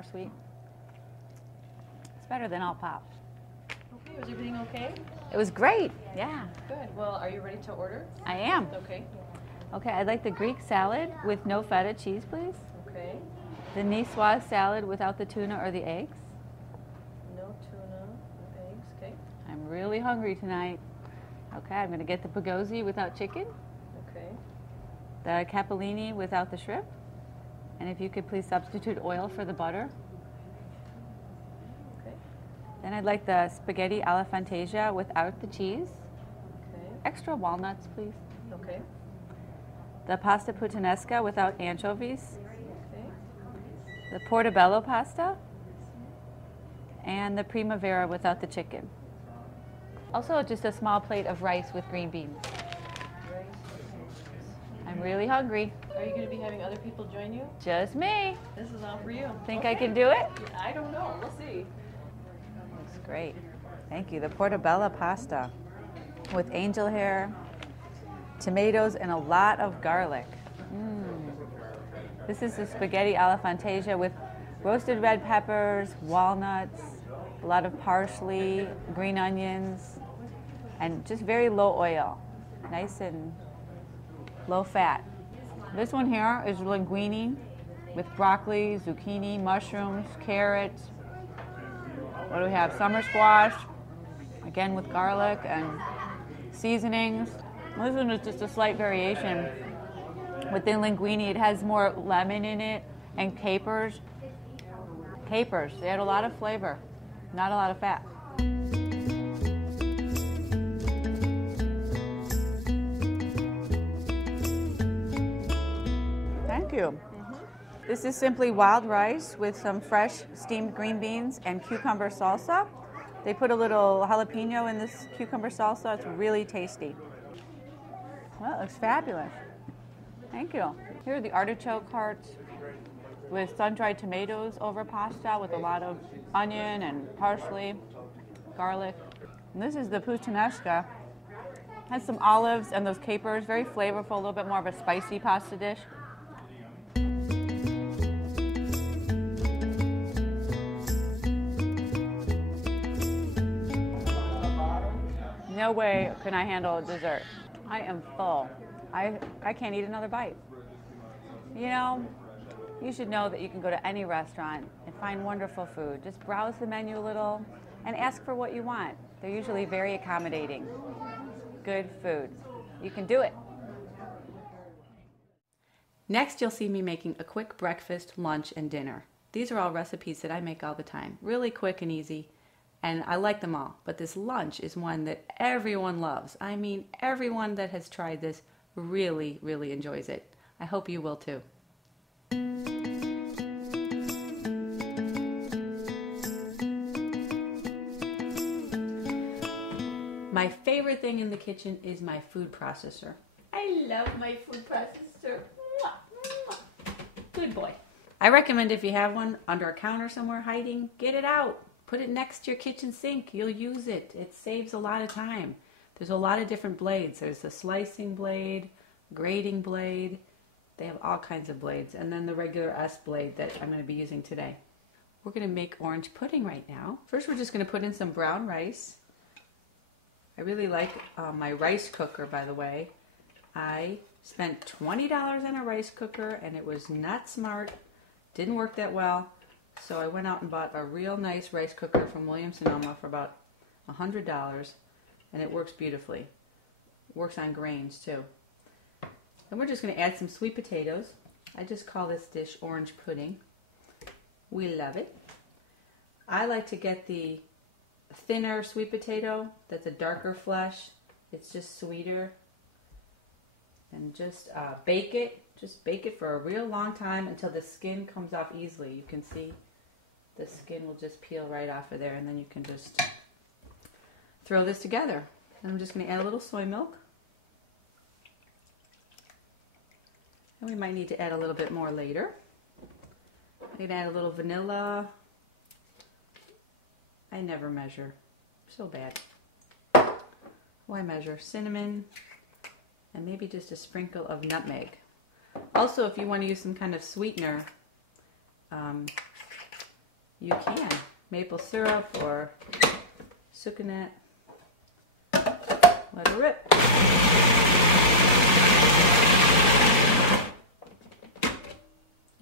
more sweet. It's better than all pop. Okay, was everything okay? It was great, yeah. Good. Well, are you ready to order? I am. Okay. Okay, I'd like the Greek salad with no feta cheese, please. Okay. The niçoise salad without the tuna or the eggs. No tuna, no eggs. Okay. I'm really hungry tonight. Okay, I'm going to get the pagozzi without chicken. Okay. The capellini without the shrimp. And if you could please substitute oil for the butter. Okay. Then I'd like the spaghetti alla fantasia without the cheese. Okay. Extra walnuts, please. Okay. The pasta puttanesca without anchovies. Okay. The portobello pasta. And the primavera without the chicken. Also, just a small plate of rice with green beans. Rice. I'm really hungry. Are you going to be having other people join you? Just me. This is all for you. Think Okay. I can do it? I don't know. We'll see. Looks great. Thank you. The portobello pasta with angel hair, tomatoes, and a lot of garlic. This is the spaghetti alla fantasia with roasted red peppers, walnuts, a lot of parsley, green onions, and just very low oil. Nice and low fat. This one here is linguine with broccoli, zucchini, mushrooms, carrots. What do we have? Summer squash, again with garlic and seasonings. This one is just a slight variation. Within linguine, it has more lemon in it and capers. Capers, they add a lot of flavor, not a lot of fat. Thank you. This is simply wild rice with some fresh steamed green beans and cucumber salsa. They put a little jalapeno in this cucumber salsa. It's really tasty. Well, it looks fabulous. Thank you. Here are the artichoke hearts with sun-dried tomatoes over pasta with a lot of onion and parsley, garlic. And this is the puttanesca. Has some olives and those capers, very flavorful, a little bit more of a spicy pasta dish. No way can I handle a dessert. I am full. I can't eat another bite. You know, you should know that you can go to any restaurant and find wonderful food. Just browse the menu a little and ask for what you want. They're usually very accommodating. Good food. You can do it. Next, you'll see me making a quick breakfast, lunch, and dinner. These are all recipes that I make all the time. Really quick and easy. And I like them all. But this lunch is one that everyone loves. I mean, everyone that has tried this really, really enjoys it. I hope you will too. My favorite thing in the kitchen is my food processor. I love my food processor. Mwah, mwah. Good boy. I recommend if you have one under a counter somewhere hiding, get it out. Put it next to your kitchen sink. You'll use it. It saves a lot of time. There's a lot of different blades. There's the slicing blade, grating blade. They have all kinds of blades. And then the regular S blade that I'm going to be using today. We're going to make orange pudding right now. First, we're just going to put in some brown rice. I really like my rice cooker, by the way. I spent $20 on a rice cooker, and it was not smart. Didn't work that well. So I went out and bought a real nice rice cooker from Williams-Sonoma for about $100, and it works beautifully. Works on grains too. And we're just going to add some sweet potatoes. I just call this dish orange pudding. We love it. I like to get the thinner sweet potato that's a darker flesh. It's just sweeter. And just bake it. Just bake it for a real long time until the skin comes off easily. You can see the skin will just peel right off of there, and then you can just throw this together. And I'm just going to add a little soy milk. And we might need to add a little bit more later. I'm going to add a little vanilla. I never measure. So bad. Why measure? Cinnamon. And maybe just a sprinkle of nutmeg. Also, if you want to use some kind of sweetener, you can. Maple syrup or sucanat. Let it rip.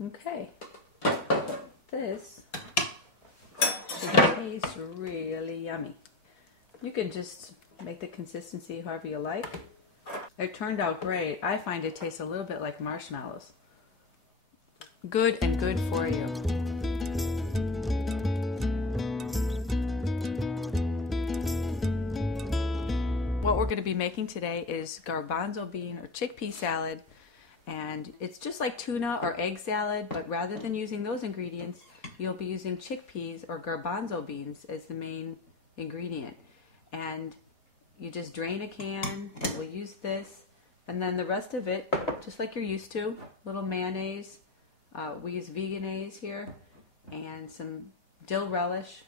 Okay. This should taste really yummy. You can just make the consistency however you like. It turned out great. I find it tastes a little bit like marshmallows. Good and good for you. What we're going to be making today is garbanzo bean or chickpea salad, and it's just like tuna or egg salad, but rather than using those ingredients, you'll be using chickpeas or garbanzo beans as the main ingredient. And you just drain a can, we'll use this, and then the rest of it, just like you're used to, little mayonnaise, we use Vegenaise here, and some dill relish,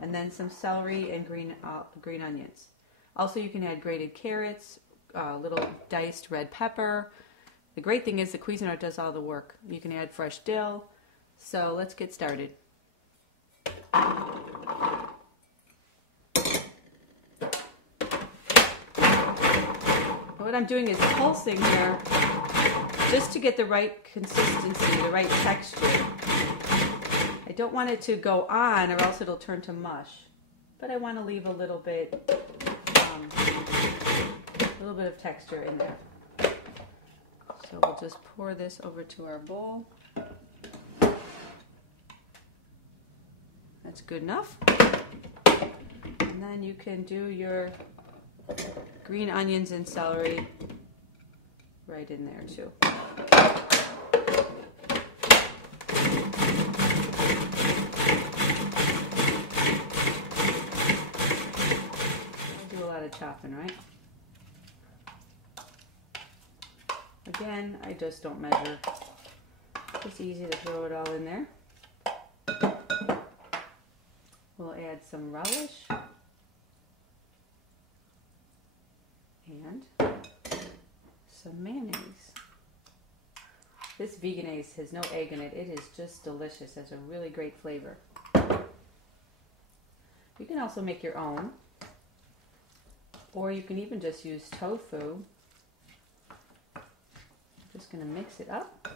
and then some celery and green onions. Also, you can add grated carrots, little diced red pepper. The great thing is the Cuisinart does all the work. You can add fresh dill. So let's get started. What I'm doing is pulsing here just to get the right consistency, the right texture. I don't want it to go on or else it'll turn to mush, but I want to leave a little bit of texture in there. So we'll just pour this over to our bowl. That's good enough. And then you can do your green onions and celery right in there too. I do a lot of chopping, right? Again, I just don't measure. It's easy to throw it all in there. We'll add some relish and some mayonnaise. This Vegenaise has no egg in it. It is just delicious. It has a really great flavor. You can also make your own, or you can even just use tofu. Just going to mix it up.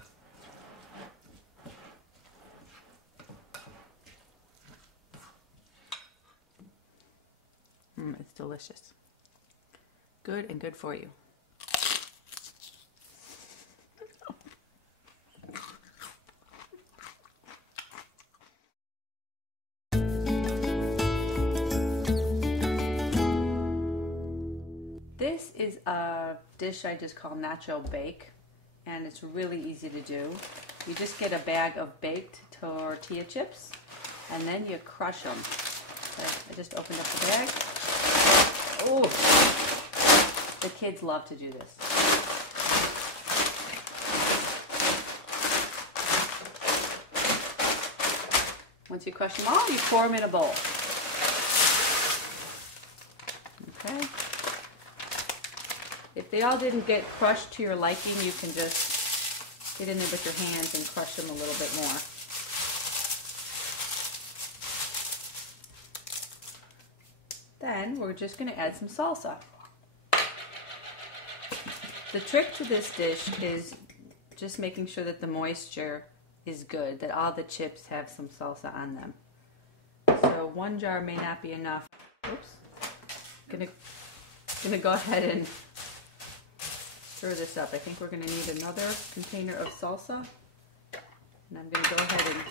It's delicious. Good and good for you. This is a dish I just call Nacho Bake, and it's really easy to do. You just get a bag of baked tortilla chips, and then you crush them. I just opened up the bag. Oh, the kids love to do this. Once you crush them all, you pour them in a bowl. Okay. If they all didn't get crushed to your liking, you can just get in there with your hands and crush them a little bit more. Then we're just going to add some salsa. The trick to this dish is just making sure that the moisture is good, that all the chips have some salsa on them. So one jar may not be enough. Oops. Gonna go ahead and stir this up. I think we're going to need another container of salsa. And I'm going to go ahead and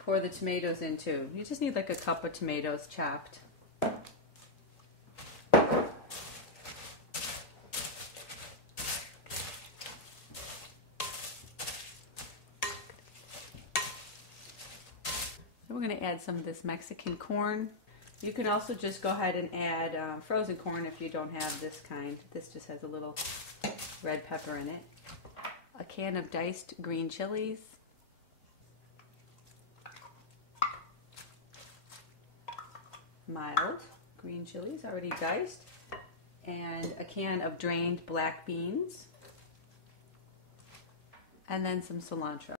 pour the tomatoes in too. You just need like a cup of tomatoes chopped. We're going to add some of this Mexican corn. You can also just go ahead and add frozen corn if you don't have this kind. This just has a little red pepper in it. A can of diced green chilies. Mild green chilies, already diced. And a can of drained black beans. And then some cilantro.